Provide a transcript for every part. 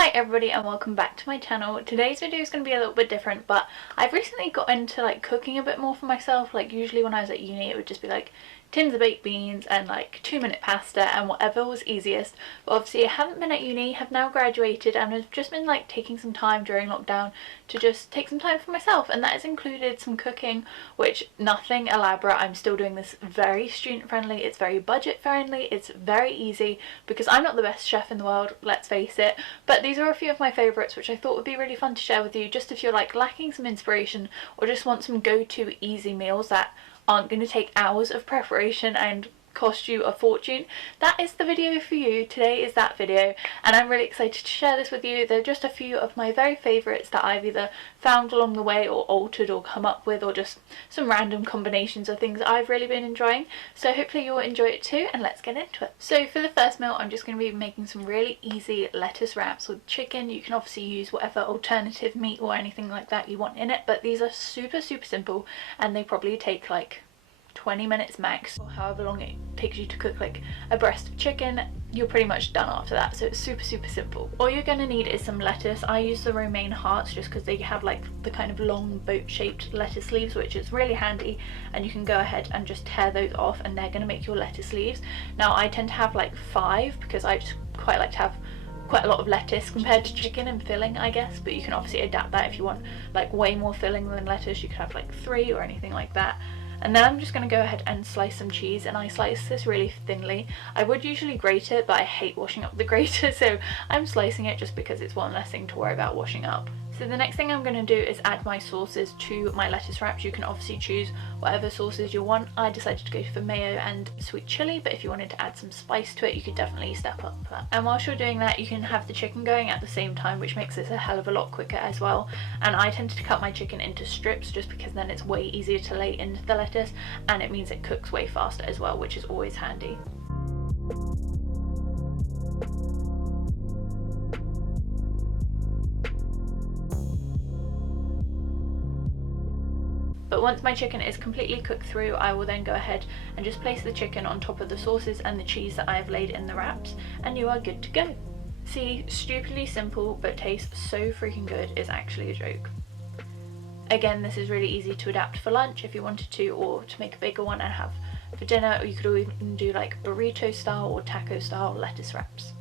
Hi everybody and welcome back to my channel. Today's video is going to be a little bit different, but I've recently got into like cooking a bit more for myself. Like usually when I was at uni it would just be like tins of baked beans and like 2-minute pasta and whatever was easiest. But obviously I haven't been at uni, have now graduated, and have just been like taking some time during lockdown to just take some time for myself, and that has included some cooking, which nothing elaborate. I'm still doing this very student friendly, it's very budget friendly, it's very easy because I'm not the best chef in the world, let's face it, but these are a few of my favourites which I thought would be really fun to share with you, just if you're like lacking some inspiration or just want some go-to easy meals that aren't going to take hours of preparation and cost you a fortune. That is the video for you. Today is that video, and I'm really excited to share this with you. They're just a few of my very favourites that I've either found along the way or altered or come up with, or just some random combinations of things I've really been enjoying. So hopefully you'll enjoy it too, and let's get into it. So for the first meal I'm just going to be making some really easy lettuce wraps with chicken. You can obviously use whatever alternative meat or anything like that you want in it, but these are super simple and they probably take like 20 minutes max, or however long it takes you to cook like a breast of chicken. You're pretty much done after that, so it's super simple. All you're going to need is some lettuce. I use the romaine hearts just because they have like the kind of long boat shaped lettuce leaves, which is really handy, and you can go ahead and just tear those off and they're going to make your lettuce leaves. Now I tend to have like 5 because I just quite like to have quite a lot of lettuce compared to chicken and filling, I guess, but you can obviously adapt that if you want like way more filling than lettuce. You could have like 3 or anything like that. And then I'm just going to go ahead and slice some cheese, and I slice this really thinly. I would usually grate it, but I hate washing up the grater, so I'm slicing it just because it's one less thing to worry about washing up. So the next thing I'm going to do is add my sauces to my lettuce wraps. You can obviously choose whatever sauces you want. I decided to go for mayo and sweet chili, but if you wanted to add some spice to it, you could definitely step up that. And whilst you're doing that, you can have the chicken going at the same time, which makes this a hell of a lot quicker as well. And I tend to cut my chicken into strips just because then it's way easier to lay into the lettuce, and it means it cooks way faster as well, which is always handy. But once my chicken is completely cooked through, I will then go ahead and just place the chicken on top of the sauces and the cheese that I have laid in the wraps, and you are good to go. See, stupidly simple but tastes so freaking good is actually a joke. Again, this is really easy to adapt for lunch if you wanted to, or to make a bigger one and have for dinner, or you could even do like burrito style or taco style lettuce wraps.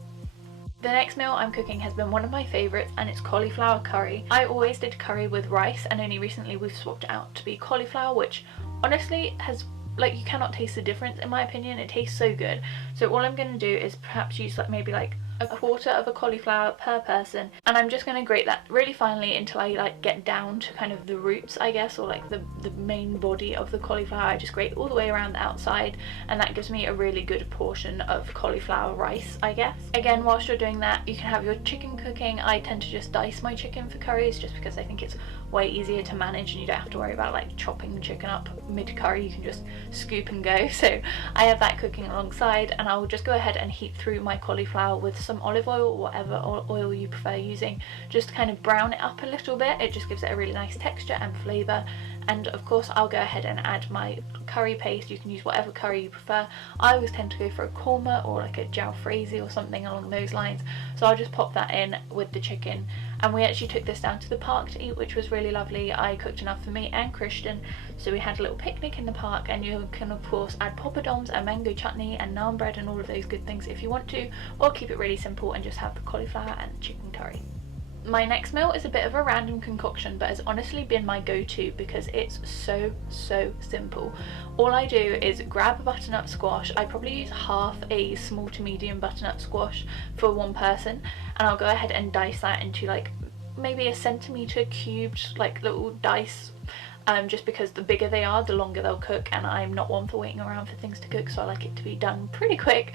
The next meal I'm cooking has been one of my favourites, and it's cauliflower curry. I always did curry with rice, and only recently we've swapped it out to be cauliflower, which honestly has, like, you cannot taste the difference in my opinion. It tastes so good. So all I'm going to do is perhaps use like maybe like a quarter of a cauliflower per person, and I'm just going to grate that really finely until I like get down to kind of the roots, I guess, or like the main body of the cauliflower. I just grate all the way around the outside, and that gives me a really good portion of cauliflower rice, I guess. Again, whilst you're doing that, you can have your chicken cooking. I tend to just dice my chicken for curries just because I think it's way easier to manage and you don't have to worry about like chopping the chicken up mid curry. You can just scoop and go. So I have that cooking alongside, and I will just go ahead and heat through my cauliflower with some olive oil or whatever oil you prefer using, just to kind of brown it up a little bit. It just gives it a really nice texture and flavour. And of course I'll go ahead and add my curry paste. You can use whatever curry you prefer. I always tend to go for a korma or like a jalfrezi or something along those lines, so I'll just pop that in with the chicken. And we actually took this down to the park to eat, which was really lovely. I cooked enough for me and Christian, so we had a little picnic in the park, and you can of course add poppadoms and mango chutney and naan bread and all of those good things if you want to, or keep it really simple and just have the cauliflower and the chicken curry. My next meal is a bit of a random concoction, but has honestly been my go-to because it's so simple. All I do is grab a butternut squash. I probably use half a small to medium butternut squash for one person, and I'll go ahead and dice that into like maybe a centimetre cubed like little dice, just because the bigger they are the longer they'll cook, and I'm not one for waiting around for things to cook, so I like it to be done pretty quick.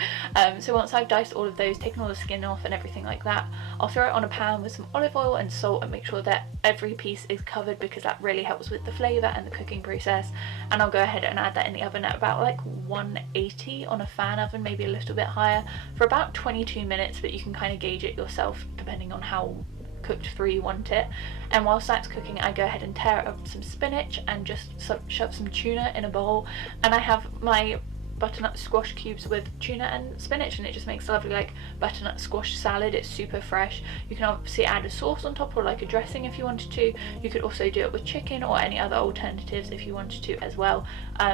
So once I've diced all of those, taken all the skin off and everything like that, I'll throw it on a pan with some olive oil and salt and make sure that every piece is covered, because that really helps with the flavour and the cooking process. And I'll go ahead and add that in the oven at about like 180 on a fan oven, maybe a little bit higher, for about 22 minutes, but you can kind of gauge it yourself depending on how cooked through you want it. And whilst that's cooking, I go ahead and tear up some spinach and just shove some tuna in a bowl, and I have my butternut squash cubes with tuna and spinach, and it just makes a lovely like butternut squash salad. It's super fresh. You can obviously add a sauce on top or like a dressing if you wanted to. You could also do it with chicken or any other alternatives if you wanted to as well,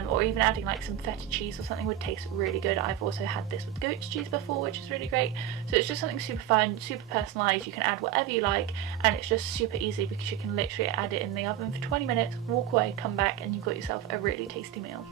or even adding like some feta cheese or something would taste really good. I've also had this with goat's cheese before, which is really great. So it's just something super fun, super personalised. You can add whatever you like, and it's just super easy because you can literally add it in the oven for 20 minutes, walk away, come back, and you've got yourself a really tasty meal.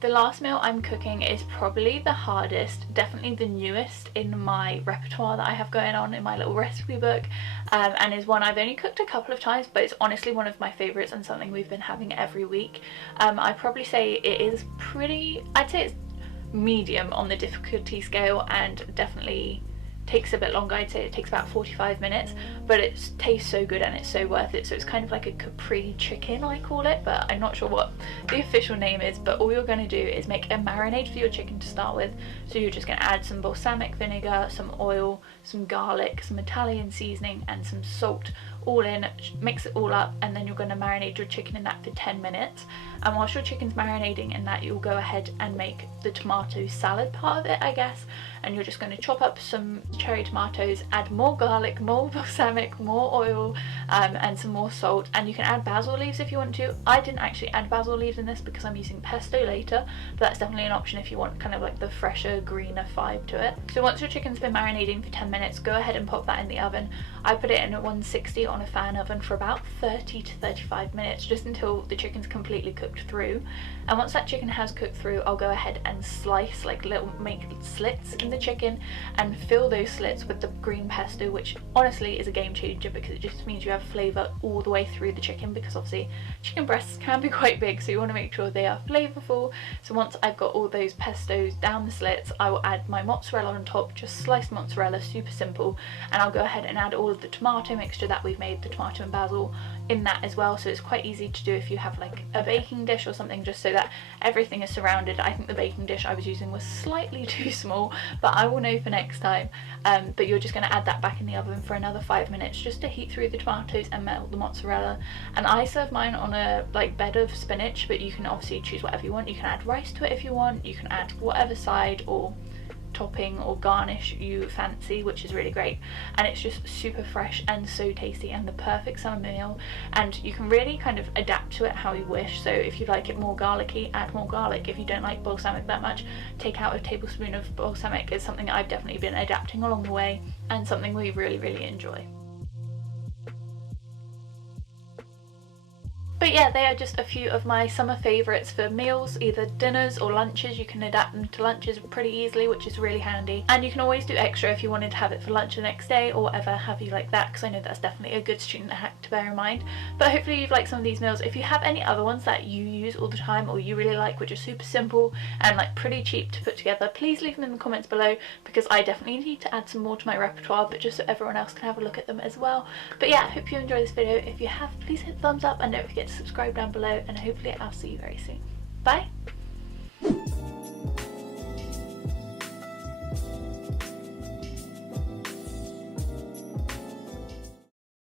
The last meal I'm cooking is probably the hardest, definitely the newest in my repertoire that I have going on in my little recipe book, and is one I've only cooked a couple of times, but it's honestly one of my favourites and something we've been having every week. I'd probably say it is pretty, I'd say it's medium on the difficulty scale, and definitely takes a bit longer. I'd say it takes about 45 minutes, but it tastes so good and it's so worth it. So it's kind of like a Capri chicken, I call it, but I'm not sure what the official name is. But all you're going to do is make a marinade for your chicken to start with. So you're just going to add some balsamic vinegar, some oil, some garlic, some Italian seasoning and some salt all in, mix it all up, and then you're going to marinate your chicken in that for 10 minutes. And whilst your chicken's marinating in that, you'll go ahead and make the tomato salad part of it, I guess. And you're just going to chop up some cherry tomatoes, add more garlic, more balsamic, more oil, and some more salt. And you can add basil leaves if you want to. I didn't actually add basil leaves in this because I'm using pesto later, but that's definitely an option if you want kind of like the fresher, greener vibe to it. So once your chicken's been marinating for 10 minutes, go ahead and pop that in the oven. I put it in at 160 on a fan oven for about 30 to 35 minutes, just until the chicken's completely cooked through. And once that chicken has cooked through, I'll go ahead and slice, like make slits in the chicken and fill those slits with the green pesto, which honestly is a game changer because it just means you have flavour all the way through the chicken, because obviously chicken breasts can be quite big, so you want to make sure they are flavourful. So once I've got all those pestos down the slits, I will add my mozzarella on top, just sliced mozzarella, super simple, and I'll go ahead and add all of the tomato mixture that we've made, the tomato and basil, in that as well. So it's quite easy to do if you have like a baking dish or something, just so that everything is surrounded. I think the baking dish I was using was slightly too small, but I will know for next time. But you're just going to add that back in the oven for another 5 minutes just to heat through the tomatoes and melt the mozzarella. And I serve mine on a like bed of spinach, but you can obviously choose whatever you want. You can add rice to it if you want, you can add whatever side or topping or garnish you fancy, which is really great. And it's just super fresh and so tasty and the perfect summer meal, and you can really kind of adapt to it how you wish. So if you like it more garlicky, add more garlic. If you don't like balsamic that much, take out a tablespoon of balsamic. It's something I've definitely been adapting along the way and something we really enjoy. But yeah, they are just a few of my summer favourites for meals, either dinners or lunches. You can adapt them to lunches pretty easily, which is really handy. And you can always do extra if you wanted to have it for lunch the next day or whatever have you like that, because I know that's definitely a good student hack to bear in mind. But hopefully you've liked some of these meals. If you have any other ones that you use all the time or you really like, which are super simple and like pretty cheap to put together, please leave them in the comments below, because I definitely need to add some more to my repertoire, but just so everyone else can have a look at them as well. But yeah, I hope you enjoyed this video. If you have, please hit thumbs up and don't forget to subscribe down below, and hopefully I'll see you very soon. Bye!